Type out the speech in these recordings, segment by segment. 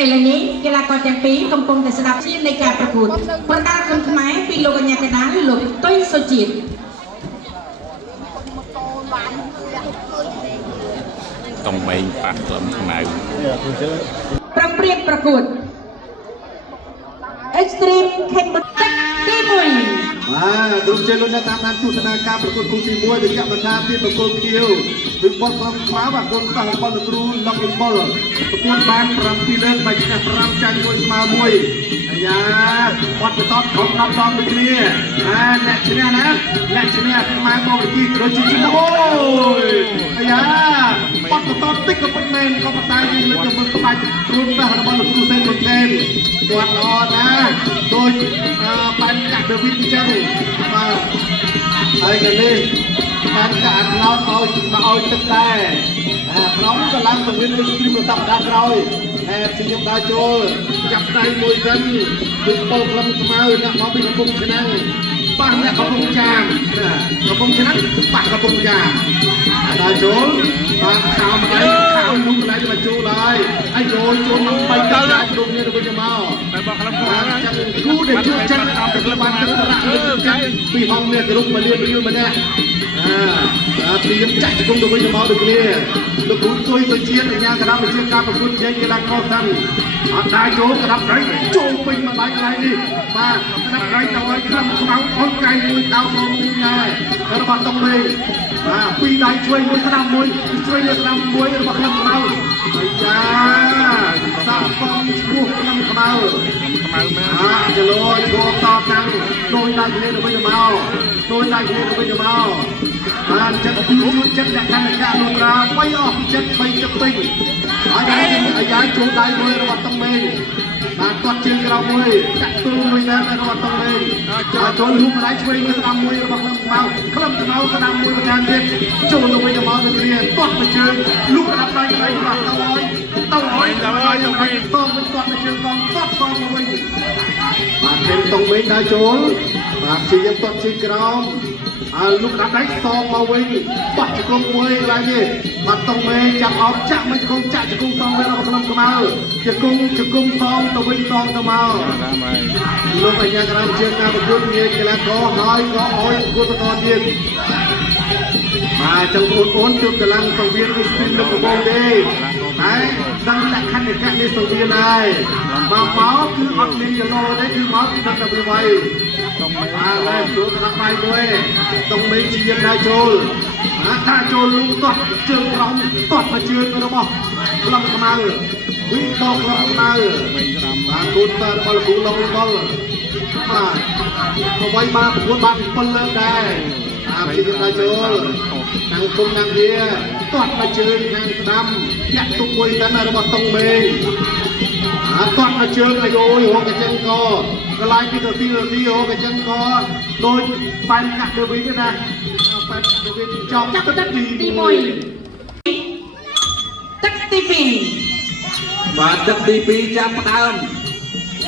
ឥឡូវនេះកីឡាករទាំងពីរកំពុងតែស្ដាប់ជានៃការប្រកួតប្រកាសគុណខ្មែរពីលោកកញ្ញាកណ្ដាលលោកតុយសុជាតិកំបែងប៉ះក្លឹមខ្មៅប្រព្រៀបប្រកួត Extreme Cambodia ទី1ក្រុមជើងលោកអ្នកតាមដានទស្សនាការប្រកួតគូទី1ដែលចាក់បណ្ដាទីប្រកួតខៀវវិបត្តិក្រុមខ្មៅបាទគុណសាស្ត្ររបស់លោកគ្រូលោកវិបុលប្រកួតបាន7លើកបែកឈ្នះ5ចាញ់1ស្មើ1អាយ៉ាបត់បន្តក្រុម10ដងដូចគ្នាអ្នកឈ្នះណាអ្នកឈ្នះខ្មៅមកវិគីដូចជាអូយអាយ៉ាបត់បន្តតិចក៏ប៉ុន្មានក៏ប៉ុន្តែយើងលើកទៅមើលក្បាច់ក្រុមសាស្ត្ររបស់លោកគ្រូសេនមិនទេគាត់ល្អណាស់ដូចបានកាក់ដេវីតអញ្ចឹងបាទហើយក៏នេះបានកាក់ណោតឲ្យទឹកដែរក្រុមក៏ឡើងទៅវិញដូចគ្រីមសប្តាហ៍ក្រោយព្យាយាមដើរចូលចាប់ដៃមួយសិនគឺពលក្លឹមខ្មៅអ្នកមកពីកំពង់ឆ្នាំងប៉ះអ្នកកំពង់ចាមកំពង់ឆ្នាំងប៉ះកំពង់ចាមដើរចូលបាទខោម្ដាយខោនោះម្ដាយទៅចូលហើយហើយចូលមកបីទៅក្រុមនេះទៅវិញមកតែបោះក្លឹមខ្មៅចឹងគូដែលជួយចឹងទៅក្លឹមបានទឹកប្រាក់ចាញ់ពីហងនេះក្រុមមកលៀនយូរម្នាក់ព្យាយាមចាក់ជង្គង់ទៅវិញមកដូចគ្នាលោកគ្រូជួយទៅជាតិអាញាគណៈវិជាការប្រកួតជាកីឡាករសិនអត់ដែរចូលក្តាប់ដៃចូលពេញមកដៃកន្លែងនេះបាទក្តាប់ដៃទៅឲ្យក្លឹមខ្មៅអត់កាយមួយខោផងដែររបស់តុងមេបាទពីរដៃជួយមួយស្ដាំមួយជួយលើស្ដាំមួយរបស់ក្លឹមខ្មៅអាយ៉ាសាប់ផងឈ្មោះក្លឹមខ្មៅខ្មៅមែនចលយចូលតតាំងដោយដៃគ្នាទៅវិញទៅមកដោយដៃគ្នាទៅវិញទៅមកបានចិត្តជួយចិត្តលក្ខណៈការលោករាបីអស់ចិត្ត3ទឹកពេញហើយអាយ៉ាចូលដៃមួយរបស់តុងមេបាទគាត់ជើងក្រោមមួយដាក់ទូមួយដែររបស់តុងមេចូលលុបដៃឆ្វេងមួយស្ដាំមួយរបស់ក្លឹមខ្មៅស្ដាំមួយបន្ថែមទៀតចូលទៅវិញទៅមកទៅគ្នាគាត់មកជើងលុបដាក់ដៃកន្លែងរបស់ទៅហើយទៅវិញតងវិញគាត់មកជើងកងគាត់កងមកវិញបាទពេលតុងមេដើរចូលបាទព្យាយាមគាត់ជើងក្រោមហើយលុបដាក់ដៃសងមកវិញបាត់ជង្គង់មួយឡើងនេះបាទតុងមេចាប់អោបចាក់មកជង្គង់ចាក់ជង្គង់សងវិញរបស់ក្លឹមខ្មៅជង្គង់សងទៅវិញសងទៅមកលោកអាញាក្រាមជាការប្រកួតជាកីឡាករហើយក៏អោយប្រកួតបន្តទៀតបាទចឹងបងជួបកម្លាំងសង្វៀនគឺស្ពីនលើកដំបូងទេតែដឹងលក្ខណៈនេះសង្វៀនហើយមកគឺអត់មានយឡូទេគឺមកគឺដឹងតែវាໄວតុងមេបាទចូលក្តាប់ដៃមួយតុងមេជាដើរចូលថាចូលលូតោះជើងក្រោមតោះមកជើងរបស់ក្លឹមខ្មៅវិញបោកក្លឹមខ្មៅបាទគូតរបស់លោកគ្រូលោកវិបុលបាទអ្វីបានប្រកួតបាន7លើកដែរព្យាយាមដើរចូលខាងគុំខាងវាទាត់មកជើងខាងស្ដាំចាក់ទុកមួយសិនរបស់តុងមេទាត់មកជើងអាយអូយហូបកញ្ចឹងកកន្លែងពីទៅទីហូបកញ្ចឹងកដូចបែបកាក់ទៅវិញណាបែបទៅវិញចង់ទឹកទី1ទឹកទី2បាទទឹកទី2ចាប់ផ្ដើម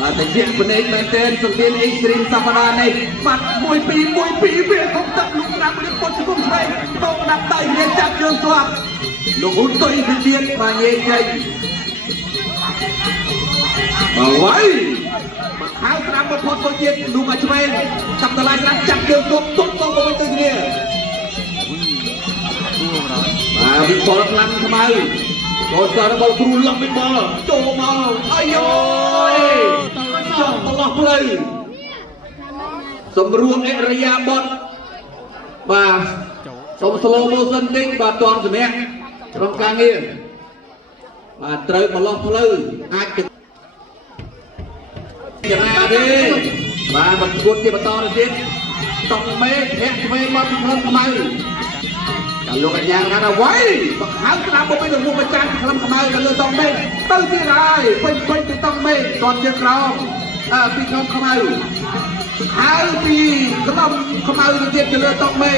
បាទតែជាបណេកមែនទែនសង្វៀនអេក្ស្ត្រីមសប្តាហ៍នេះបាទ1-2វាធំទឹកលោកដាក់លៀបពុតជង្គង់ឆ្វេងតោកដាក់ដៃរៀនចាប់ជើងជាប់លោកហ៊ុនទុយទៅទៀតបាទញេចេញបាទវ៉ៃហៅស្ដាប់បំផុតមួយទៀតលោកមកឆ្វេងចាប់ដលៃស្ដាប់ចាប់ជើងទុកទៅវិញទៅគ្នាបាទវិបុលខ្លាំងខ្មៅចូលសាររបស់គ្រូលោកវិបុលចូលមកអាយអូយចង់តលោះផ្លូវសម្រួលអរិយាបថបាទសូម slow motion តិចបាទតន់សម្រាប់ក្រុមការងារបាទត្រូវមកលោះផ្លូវអាចទៅយ៉ាងណាទេបាទប្រកួតជាបន្តទៅទៀតតុងមេធាក់ឆ្វេងមកពីក្លឹមខ្មៅតែលោកអញ្ញាថាអ្វីបង្ហើបស្ដាប់មកពីមុខម្ចាស់ក្លឹមខ្មៅទៅលើតុងមេទៅទៀតហើយពេញពីតុងមេតន់ជើងក្រោមពីក្លឹមខ្មៅហើយពីក្លឹមខ្មៅទៅទៀតទៅលើតុងមេ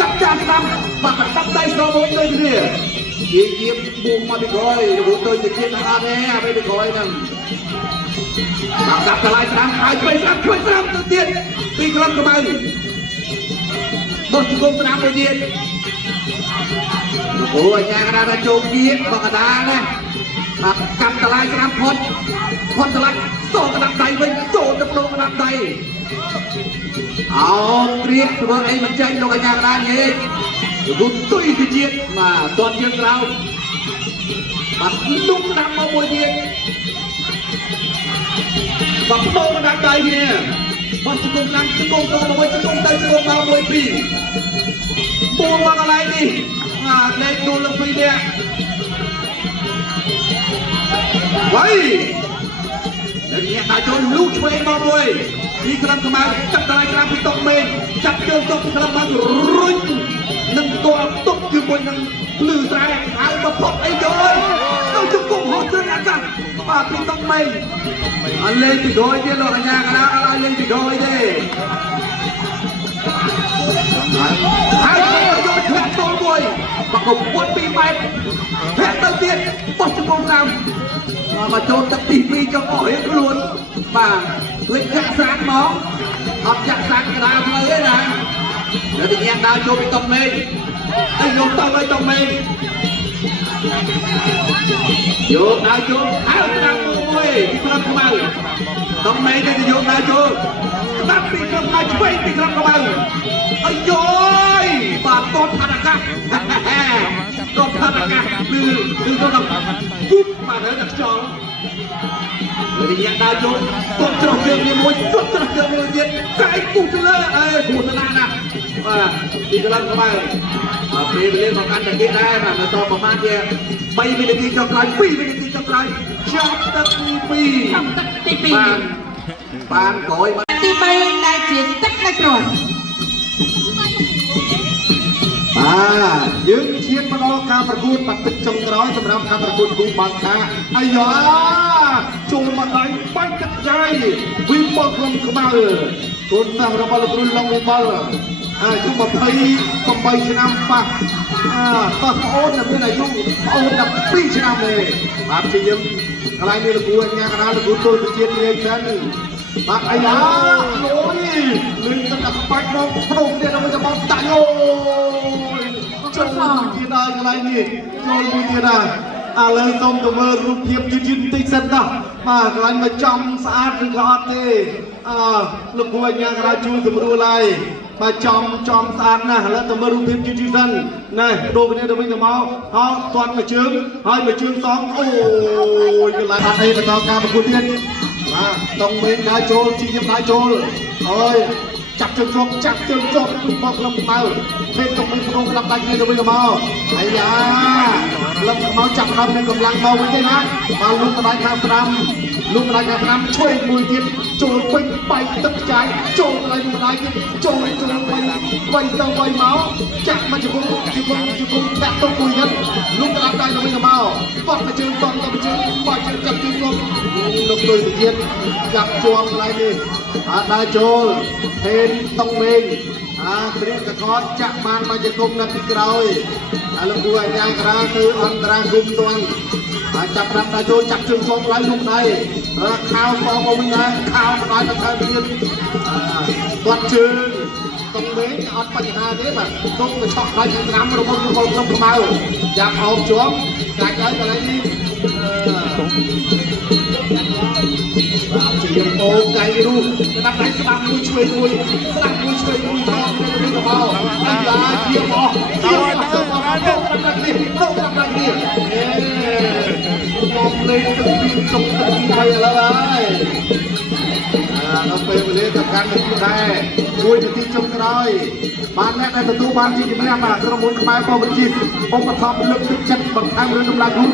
ចាប់ស្ដាប់បាទចាប់ដៃស្រមួយទៅគ្នាយាមបួងមកពីក្រោយលោកទៅជាជាតិអត់ទេអ្វីពីក្រោយហ្នឹងបាទដាក់កន្លែងស្ដាំហើយឆ្វេងស្ដាំទៅទៀតពីក្លឹមខ្មៅបោះជង្គង់ស្ដាំមួយទៀតអូអាចារ្យកណ្ដាលថាចូលគៀកបកកដាលណា กัดตะไลกระดำพดตะไลโซ่กระดำใดไปโจนตะโปรงกระดำใดเอาเรียกตัวไอ้มันใจลงอย่างนั้นเองดูตุ้ยที่เจี๊ยบมาตอนเชียงเราปัดลุกดังมาบนเจี๊ยบปัดโป่งกระดำใดเนี่ยปัดตะโกนดังตะโกนโตมาบนตะโกนใดตะโกนมาบนปีปูมาอะไรนี่เล่นดูลงไปเนี่ยไว้แล้วเนี่ยนายโจนลูกช่วยมาด้วยมีกระดำขมาจับตะไลกระดำไปตกเมนจับเจอตกกระดำมารุ่นนั่งตัวตกอยู่บนนั่งลือแรงเอามาพบไอ้โดยเอาจุกกุ่มหอบเสื้อกันมาไปตกเมนเล่นไปโดยเนี่ยหลอกยากันนะอะไรเล่นไปโดยเนี่ยให้โยนแผลตัวมวยประกบวนปีใหม่แผลตัวเตี้ยปอดจะมองนำมาโจนตะตีปีจะอ่อยกล้วนมาเล็กจักสานมองทำจักสานกระดาษเลยนะเดี๋ยวจะแยกดาวโจไปตรงเมย์ไอ้โยนต้องไปตรงเมย์โยนดาวโจเอากระดาษมวยที่กำลังเข้ามาตรงเมย์จะโยนดาวโจตัดปีกกำลังช่วยปีกกำลังเข้ามาไอ้โยยปาดต้นธนากะต้นธนากะคือต้นปุ๊บมาเลยจากจอเลยยังดาวโจต้นจอกเดียวมีมวยต้นจอกเดียวมีเย็นไก่ปุ๊บเลยพูดนานนะปีกำลังเข้ามาปีไปเล่นของการแต่งได้มาต่อประมาณเดียวไม่มีนาทีจบไกลปีไม่มีนาทีจบไกลชอบตัดปี trong tất tì pì ปานโกยมา tì bay đại chiến tất đại rồi យើងឈានមកដល់ការប្រកួតបាត់ទឹកចុងក្រោយសម្រាប់ការប្រកួតគូបាល់ខាអាយ៉ាចូលមកដៃបាញ់ទឹកចាយវិបលក្រុមខ្មៅកូនសាំងរបស់លោកគ្រូឡុងវិបលអាយុ28ឆ្នាំប៉ះតោះអូនមានអាយុអូន12ឆ្នាំទេបាទជាយើងកន្លែងនេះលោកគ្រូអញ្ញាកណ្ដាលលោកគ្រូទល់ទៅជាតិលេងសិនបាទអាយ៉ាអូយលេងសិនតែបាច់មកព្រមទៀតដើម្បីទៅបោះតាញ់អូយចូលមកទៀតដល់កន្លែងនេះចូលមួយទៀតហើយឥឡូវសូមទៅមើលរូបភាពយឺតបន្តិចសិនណាបាទកន្លែងមកចំស្អាតឬក៏អត់ទេលោកគ្រូអញ្ញាកណ្ដាលជួយសម្រួលហើយបាទចំស្អាតណាស់ឥឡូវទៅមើលរូបភាពយឺតសិនណែដូរគ្នាទៅវិញទៅមកហើយទាត់មួយជើងហើយមួយជើងសងអូយកន្លែងអត់អីបន្តការប្រកួតទៀតបាទតង់វិញដើរចូលជីខ្ញុំដើរចូលអើយចាប់ជើងជប់មកក្រុមខ្មៅពេលតង់វិញក្នុងក្លាប់ដៃគ្នាទៅវិញទៅមកអាយ៉ាក្លាប់ខ្មៅចាប់ដើមនឹងកម្លាំងមកវិញទេណាបាទលោកម្ដាយខាងស្ដាំជួយមួយទៀតចូលពេញបែកទឹកចាយចូលកន្លែងម្ដាយទៀតចូលវិញទៅមកចាក់មកជង្គង់តាក់ទុកមួយទៀតលោកក្លាប់ដៃទៅវិញទៅមកបាត់មកជើងបាត់ជើងចាប់ជើងលោកទុយទៅទៀតចាប់ជាប់កន្លែងនេះដើរចូលហេនតុងមេងព្រៀកកកចាក់បានមកជង្គង់នៅពីក្រោយលោកគួរអាញាក្រាទៅអន្តរាគមទាន់ចាប់ដាក់ដើរចូលចាប់ជើងផងឡើងលោកដៃខោផងមកវិញដែរខោម្ដាយទៅថែមទៀតទាត់ជើងតុងមេងអត់បញ្ហាទេបាទទុកទៅឆក់ដៃខាងស្ដាំរបស់លោកក្រុមខ្មៅចាប់អោបជាប់កាច់ហើយកន្លែងនេះបាទជាយើងអូកៃរូក្តាប់ដៃស្ដាប់មួយឆ្វេងមួយផងទៅមកអាយ៉ាជាបោះទៅមកដល់នេះមកលេងទៅពីចុកទៅពីហើយឥឡូវហើយដល់ពេលវេលាទៅកាន់ទៅដែរមួយនាទីចុងក្រោយបានអ្នកដែលទទួលបានជាជំនះបាទក្រុមហ៊ុនខ្មែរបបជីឧបត្ថម្ភលើកទឹកចិត្តបន្ថែមរឿងតម្លៃរូប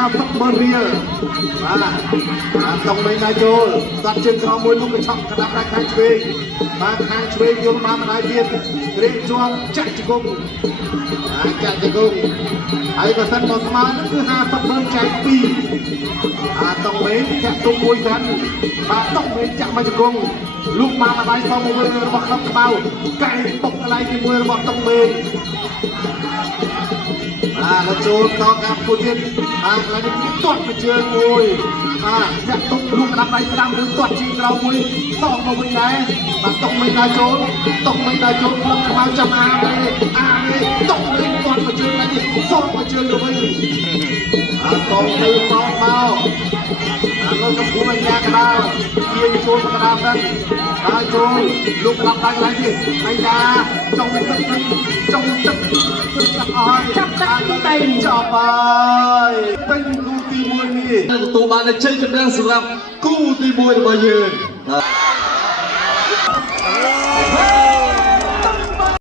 50,000 រៀលបាទតុងមេងដៃចូលតាត់ជើងក្រោមមួយលោកកញ្ឆក់ក្តាប់ដៃខាងឆ្វេងបាទខាងឆ្វេងយល់បានម្ដាយទៀតរៀបជាប់ចាក់ជង្គង់ហើយបើសិនមកស្មើនោះគឺ50,000ចែក2តុងមេងចាក់ទុកមួយសិនបាទតុងមេងចាក់មកជង្គង់ลูกมาอะไรซ้อมมือระบบครับเบาไก่ตกอะไรที่มือระบบต้องมือแล้วโจนต่อกับคุณยินอะไรที่ตอดไปเจอมวยจะตกลูกรับไปตามหรือตอดจริงเรามวยซ้อมมาวันไหนตกไม่ได้โจนครับเบาจำอาเลยตกไม่ตอดไปเจออะไรนี่ซ้อมมาเจอเลยซ้อมไปซ้อมมา មកលោកកំពុងញ៉ាំកដាលជាចូលកដាលហ្នឹងហើយចូលលោកកដាលដៃឡើងទៀតហើយតាចង់ទឹកចង់ទឹកអស់ ចាប់ទឹកទី3 ចប់ហើយពេញគូទី1នេះទទួលបានជ័យជំនះសម្រាប់គូទី1របស់យើង